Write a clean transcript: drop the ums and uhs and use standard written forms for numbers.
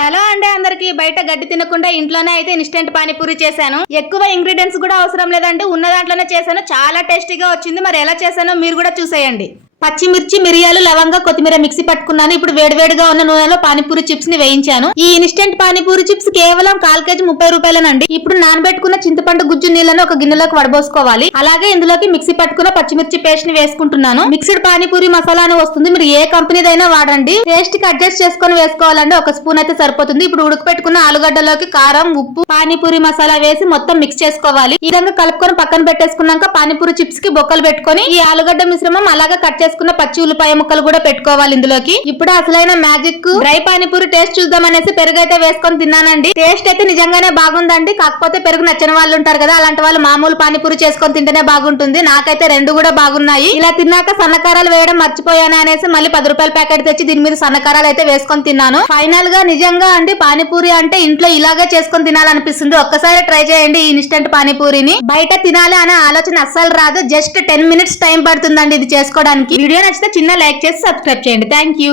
Hello అండి అందరికి. బయట గడ్డి తినకుండా ఇంట్లోనే అయితే ఇన్స్టెంట్ పానీపూరి చేశాను. ఎక్కువ ఇంగ్రీడియంట్స్ కూడా అవసరం లేదంటే ఉన్న దాంట్లోనే చేశాను. చాలా టేస్టీగా వచ్చింది. మరి ఎలా చేశానో మీరు కూడా చూసేయండి. పచ్చిమిర్చి, మిరియాలు, లవంగా, కొత్తిమీర మిక్సీ పట్టుకున్నాను. ఇప్పుడు వేడివేడిగా ఉన్న నూనెలో పానీపూరి చిప్స్ ని వేయించాను. ఈ ఇన్స్టెంట్ పానీపూరి చిప్స్ కేవలం 1/4 కేజీ 30 రూపాయలేనండి. ఇప్పుడు నానబెట్టుకున్న చింతపండు గుజ్జు నీళ్ళను ఒక గిన్నెలోకి వడబోసుకోవాలి. అలాగే ఇందులోకి మిక్సీ పట్టుకున్న పచ్చిమిర్చి పేస్ట్ ని వేసుకుంటున్నాను. మిక్స్డ్ పానీపూరి మసాలా అని వస్తుంది. మీరు ఏ కంపెనీదైనా వాడండి. టేస్ట్ కి అడ్జస్ట్ చేసుకొని వేసుకోవాలండి. 1 స్పూన్ అయితే సరిపోతుంది. ఇప్పుడు ఉడకపెట్టుకున్న ఆలుగడ్డలోకి కారం, ఉప్పు, పానీపూరి మసాలా వేసి మొత్తం మిక్స్ చేసుకోవాలి. ఈ విధంగా కలుపుకొని పక్కన పెట్టేసుకున్నాక పానీపూరి చిప్స్ కి బొక్కలు పెట్టుకొని ఈ ఆలుగడ్డ మిశ్రమం అలాగే కట్ చేసుకున్న పచ్చి ఉల్లిపాయ ముక్కలు కూడా పెట్టుకోవాలి ఇందులోకి. ఇప్పుడు అసలైన మ్యాజిక్ డ్రై పానీపూరి టేస్ట్ చూద్దాం అనేసి పెరుగు అయితే వేసుకొని తిన్నానండి. టేస్ట్ అయితే నిజంగానే బాగుందండి. కాకపోతే పెరుగు నచ్చని వాళ్ళు ఉంటారు కదా, అలాంటి వాళ్ళు మామూలు పానీపూరి చేసుకొని తింటేనే బాగుంటుంది. నాకైతే 2 కూడా బాగున్నాయి. ఇలా తిన్నాక సన్నకారాలు వేయడం మర్చిపోయాను అనేసి మళ్ళీ 10 రూపాయల ప్యాకెట్ తెచ్చి దీని మీద సన్నకారాలు అయితే వేసుకొని తిన్నాను. ఫైనల్ గా నిజంగా అండి పానీపూరి అంటే ఇంట్లో ఇలాగే చేసుకొని తినాలనిపిస్తుంది. ఒక్కసారి ట్రై చేయండి ఈ ఇన్స్టెంట్ పానీపూరిని. బయట తినాలి అనే ఆలోచన అస్సలు రాదు. జస్ట్ 10 మినిట్స్ టైం పడుతుందండి ఇది చేసుకోవడానికి. వీడియో నచ్చితే చిన్న లైక్ చేసి సబ్స్క్రైబ్ చేయండి. Thank you.